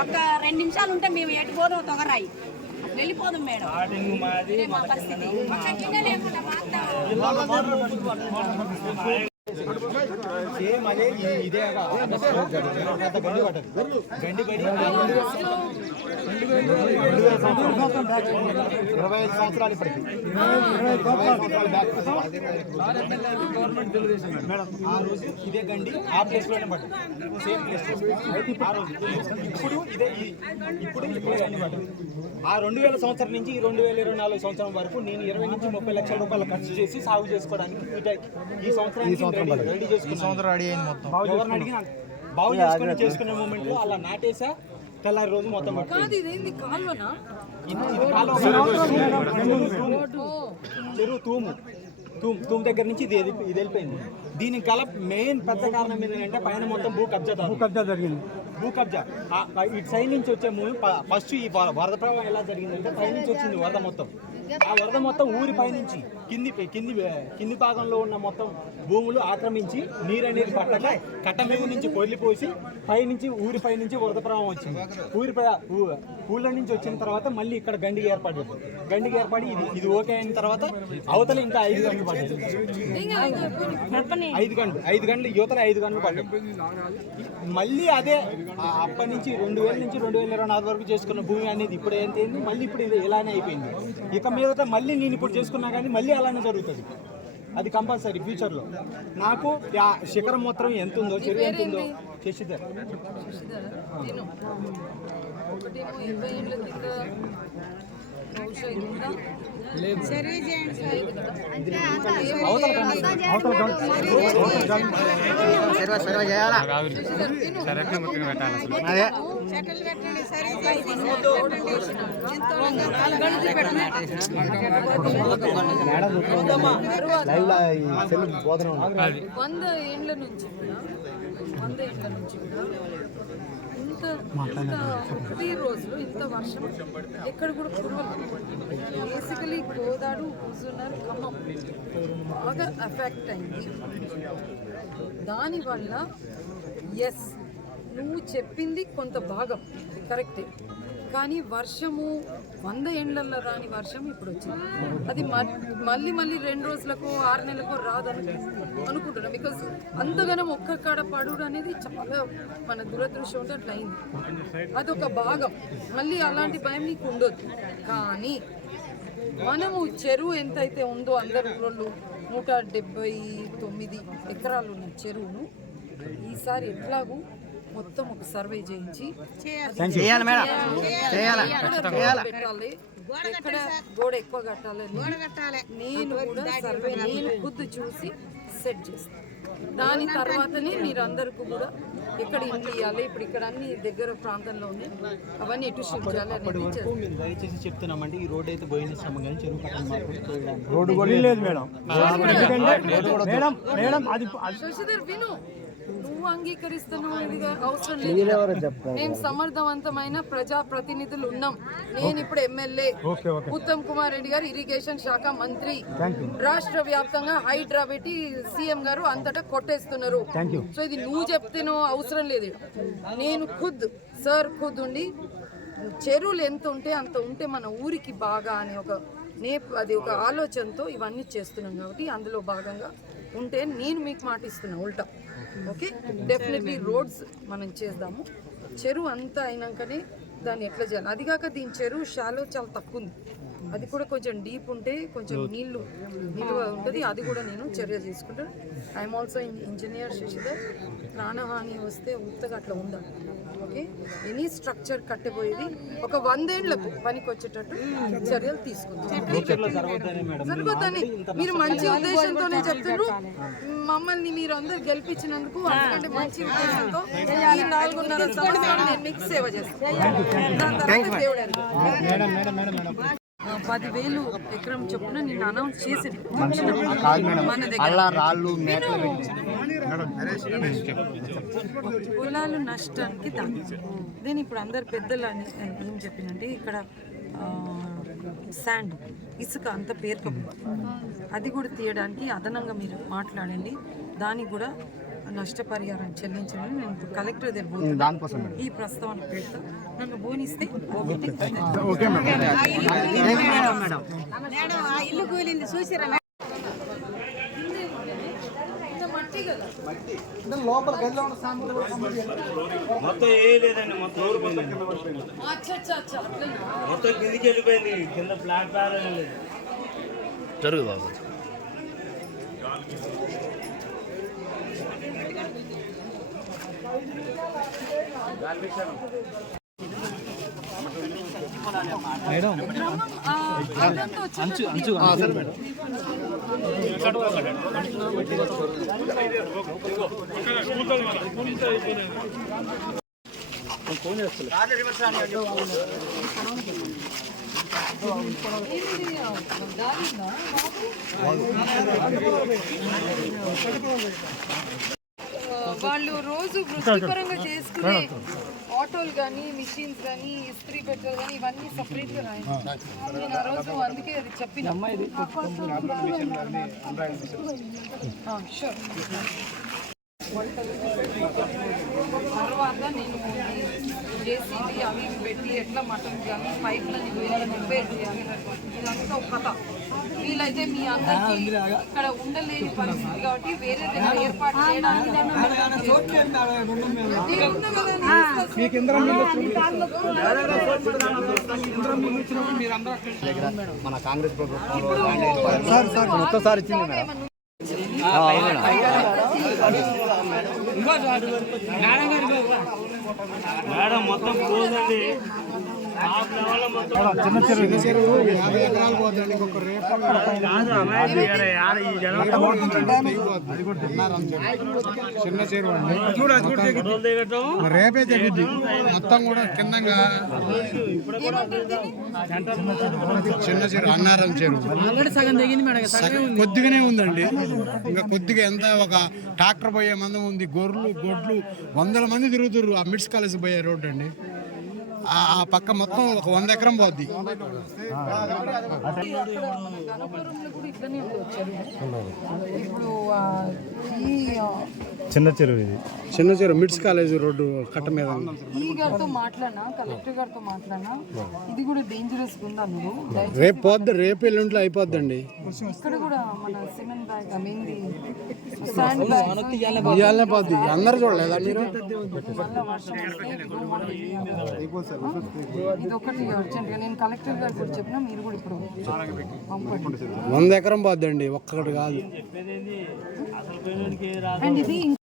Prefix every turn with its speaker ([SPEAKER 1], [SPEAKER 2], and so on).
[SPEAKER 1] ఒక రెండు నిమిషాలు ఉంటే మేము ఎటు పోదాం తొగరాయి. వెళ్ళిపోదాం మేడం. మా పరిస్థితి. ఒక గిన్నె లేకుండా
[SPEAKER 2] సేమ్ అదే ఇదే గండి గండి పడి ఇరవై ఐదు సంవత్సరాలు ఇప్పటికి మేడం ఆ రోజు ఇదే గండి ఆ ప్లేస్లోనే పడ్డది సేమ్ ప్లేస్ ఆ రోజు ఇప్పుడు ఇదే ఇప్పుడు గండి పడ్డది ఆ రెండు వేల సంవత్సరం నుంచి ఈ రెండు వేల ఇరవై నాలుగు సంవత్సరం వరకు నేను ఇరవై నుంచి ముప్పై లక్షల రూపాయలు ఖర్చు చేసి సాగు చేసుకోవడానికి ఈ సంవత్సరం ఈ సంవత్సరం రెడీ చేసుకున్నాను.
[SPEAKER 3] సంవత్సరం రెడీ అయింది మొత్తం.
[SPEAKER 2] ఎవరిని అడిగినా బాగు చేసుకుని చేసుకునే మూమెంట్ అలా నాటేసా? తెల్లారి రోజు మొత్తం.
[SPEAKER 1] ఇదేంది? కాల్వనా.
[SPEAKER 2] చెరువు తూము. తూము తూము దగ్గర నుంచి ఇది ఇది వెళ్ళిపోయింది. దీనికి గల మెయిన్ పెద్ద కారణం ఏంటంటే పైన మొత్తం భూ కబ్జా భూ కబ్జా జరిగింది. భూ కబ్జా. ఇటు సైడ్ నుంచి వచ్చే ప- ఫస్ట్ ఈ వరద ప్రవాహం ఎలా జరిగిందంటే పై నుంచి వచ్చింది వరద మొత్తం. ఆ వరద మొత్తం ఊరి పై నుంచి కింది కింది కింది భాగంలో ఉన్న మొత్తం భూములు ఆక్రమించి నీరు అనేది పట్టక కట్ట మీద నుంచి పొర్లిపోసి పై నుంచి ఊరి పై నుంచి వరద ప్రవాహం వచ్చింది. ఊరి ఊ- ఊళ్ళ నుంచి వచ్చిన తర్వాత మళ్ళీ ఇక్కడ గండికి ఏర్పడింది గండికి ఏర్పడి ఇది ఇది ఓకే అయిన తర్వాత అవతల ఇంకా ఐదు గంటలు పడ్డది ఐదు గంటలు ఐదు గంటలు యువతల ఐదు గంటలు పడ్డాయి మళ్ళీ అదే అప్పటి నుంచి రెండు వేల నుంచి రెండు వేల ఇరవై నాలుగు వరకు చేసుకున్న భూమి అనేది ఇప్పుడు ఏంటి మళ్ళీ ఇప్పుడు ఇది ఇలానే అయిపోయింది. ఇక మీదట మళ్ళీ నేను ఇప్పుడు చేసుకున్నా కానీ మళ్ళీ అలానే జరుగుతుంది. అది కంపల్సరీ ఫ్యూచర్లో. నాకు శిఖరం మొత్తం ఎంత ఉందో చెరువు ఎంత ఉందో శశిధర్.
[SPEAKER 1] ఒకటేమో ఇరవై ఏళ్ళ వంద ఇండ్ల నుంచి. వంద ఇండ్ల నుంచి. ఇంత ఇంత ఒకటి రోజులు ఇంత వర్షం ఎక్కడ కూడా కురవదు. బేసికలీ గోదాడు హుజునర్ ఖమ్మం. బాగా ఎఫెక్ట్ అయింది. దానివల్ల ఎస్ నువ్వు చెప్పింది కొంత భాగం. కరెక్టే కానీ వర్షము వంద ఏండ్లలో రాని వర్షం ఇప్పుడు వచ్చింది అది మ- మళ్ళీ మళ్ళీ రెండు రోజులకు ఆరు నెలలకు రాదని అనుకుంటున్నాం. బికాజ్ అంతగానం ఒక్కకాడ పడుడు అనేది చాలా మన దురదృష్టం ఉంటే అట్లా అయింది అదొక భాగం. మళ్ళీ అలాంటి భయం నీకు ఉండొద్దు. కానీ మనము చెరువు ఎంతైతే ఉందో అందరు ఊళ్ళో నూట డెబ్బై తొమ్మిది ఎకరాలు ఉన్న చెరువును ఈసారి ఎట్లాగూ మొత్తం ఒక సర్వే చేయించి
[SPEAKER 3] చేయాలి మేడం. చేయాలి.
[SPEAKER 1] ఎక్కడ గోడ పెట్టాలి ఎక్కడ గోడ ఎక్కువ కట్టాలి? నేను కూడా సర్వే నేను ఖుద్దు చూసి సెట్ చేస్తాను. దాని తర్వాతనే మీరు అందరికీ కూడా ఎక్కడ ఇల్లు ఇవ్వాలి ఇప్పుడు ఇక్కడ అన్ని దగ్గర ప్రాంతంలో ఉన్నాయి అవన్నీ ఎటు షిఫ్ట్ చేయాలి
[SPEAKER 2] దయచేసి చెప్తున్నామంటే ఈ రోడ్ అయితే పోయిన శ్రమ కానీ చెరువు కట్టలు
[SPEAKER 4] రోడ్డు కూడా లేదు. మేడం. మేడం మేడం అది
[SPEAKER 1] శశిధర్ విను. నువ్వు అంగీకరిస్తున్నావు ఇది అవసరం లేదు. మేము సమర్థవంతమైన ప్రజా ప్రతినిధులు ఉన్నాం నేను ఇప్పుడు ఎమ్మెల్యే. ఉత్తమ్ కుమార్ రెడ్డి గారు ఇరిగేషన్ శాఖ మంత్రి. రాష్ట్ర వ్యాప్తంగా హైడ్రా పెట్టి సీఎం గారు అంతటా కొట్టేస్తున్నారు. సో ఇది నువ్వు చెప్తేనో అవసరం లేదు. నేను ఖుద్ సార్ ఖుద్ ఉండి చెరువులు ఎంత ఉంటే అంత ఉంటే మన ఊరికి బాగా అని ఒక నే అది ఒక ఆలోచనతో ఇవన్నీ చేస్తున్నాం కాబట్టి అందులో భాగంగా ఉంటే నేను మీకు మాట ఇస్తున్నా ఉల్టా. ఓకే డెఫినెట్లీ రోడ్స్ మనం చేద్దాము. చెరువు అంతా అయినాకనే దాన్ని ఎట్లా చేయాలి? అది కాక దీని చెరువు షాలో చాలా తక్కువ ఉంది. అది కూడా కొంచెం డీప్ ఉంటే కొంచెం నీళ్ళు నిలువ ఉంటుంది. అది కూడా నేను చర్య తీసుకుంటాను. ఐఎమ్ ఆల్సో ఇంజనీర్ శశిధర్ ప్రాణహాని వస్తే ఉత్తగా అట్లా ఉందా ఓకే ఎనీ స్ట్రక్చర్ కట్టబోయేది ఒక వందేళ్ళకు పనికి వచ్చేటట్టు చర్యలు తీసుకుంటాం
[SPEAKER 2] ఫ్యూచర్లో జరగొద్దనే మేడం.
[SPEAKER 1] సరిపోతాని మీరు మంచి ఉద్దేశంతోనే చెప్తున్నారు. మమ్మల్ని మీరు అందరు గెలిపించినందుకు అంతకంటే మంచి ఉద్దేశంతో ఈ నాలుగున్నర సంవత్సరాలు నేను మీకు సేవ చేస్తాను. దాని పదివేలు ఎకరం చొప్పున నిన్న అనౌన్స్ చేసి మన దగ్గర.
[SPEAKER 3] అలా రాళ్ళు మేకలు
[SPEAKER 1] పొలాలు నష్టానికి దాని నేను ఇప్పుడు అందరు పెద్దలు అని ఏం చెప్పినంటే ఇక్కడ శాండ్ ఇసుక అంత పేరుకపో అది కూడా తీయడానికి అదనంగా మీరు మాట్లాడండి. దానికి కూడా నష్టపరిహారం చెల్లించాలని నేను కలెక్టర్ దగ్గర ఈ ప్రస్తావన పెడతా. నన్ను బోనిస్తే ఓకే
[SPEAKER 5] మేడం. ఆ ఇల్లు కూలింది. చూసిరా
[SPEAKER 6] మొత్తం ఏ లేదండి మొత్తం కిందికి వెళ్ళిపోయింది. కింద లేదు
[SPEAKER 3] జరుగు బాబు.
[SPEAKER 1] మేడం అంచు అంచు సరే మేడం ఫోన్ చేస్తాను వాళ్ళు రోజు వృత్తిపరంగా చేసుకునే ఆటోలు కానీ మిషన్స్ కానీ ఇస్త్రీ పెట్టెలు కానీ ఇవన్నీ సపరేట్గా రాయండి. నేను ఆ రోజు అందుకే అది చెప్పిన. షూర్ తర్వాత నేను జేసీబీ అవి పెట్టి ఎట్లా మటన్ కానీ పైప్లని రిపేర్ చేయాలి ఇదంతా ఒక కథ. వీలైతే మీ అందరికీ ఇక్కడ ఉండలేని పరిస్థితి కాబట్టి వేరే దగ్గర ఏర్పాటు చేయడానికి
[SPEAKER 3] మన కాంగ్రెస్ ప్రభుత్వం సార్ సార్ ఇచ్చింది మేడం.
[SPEAKER 6] మేడం మొత్తం పోదండి
[SPEAKER 4] చిన్న చెరువు యాభై ఎకరాలు పోతుంది ఇంకొక రేపు చిన్న చెరువు అండి రేపే తెగిద్ది మొత్తం కూడా కింద చిన్న చెరువు అన్నారం చెరువు సగం కొద్దిగానే ఉందండి. ఇంకా కొద్దిగా ఎంత ఒక ట్రాక్టర్ పోయే మందం ఉంది. గొర్రెలు గొడ్లు వందల మంది తిరుగుతుర్రు. ఆ మిడ్స్ కాలేజ్ పోయే రోడ్డు అండి. ఆ పక్క మొత్తం ఒక వంద ఎకరం పోద్ది.
[SPEAKER 1] ఇప్పుడు ఈ
[SPEAKER 4] చిన్న చెరువు ఇది. చిన్న చెరువు మిడ్స్ కాలేజ్ రోడ్డు కట్ట మీద. ఉంది.
[SPEAKER 1] ఈ గారితో మాట్లాడినా కలెక్టర్ గారితో మాట్లాడినా ఇది కూడా డేంజరస్ ఉందా నువ్వు? దయచేసి
[SPEAKER 4] రేపు పోద్ది రేపు ఎల్లుంట్లో అయిపోద్దండి.
[SPEAKER 1] ఇక్కడ కూడా మన cement bag I mean sand bag
[SPEAKER 4] ఇవాళనే పోద్ది. అందరు చూడలేదా మీరు?
[SPEAKER 1] అర్జెంట్గా నేను కలెక్టర్ కూడా చెప్పినా కూడా ఇప్పుడు
[SPEAKER 4] వంద ఎకరం పోద్దండి ఒక్కటి కాదు.
[SPEAKER 1] అండ్ ఇది ఇంకో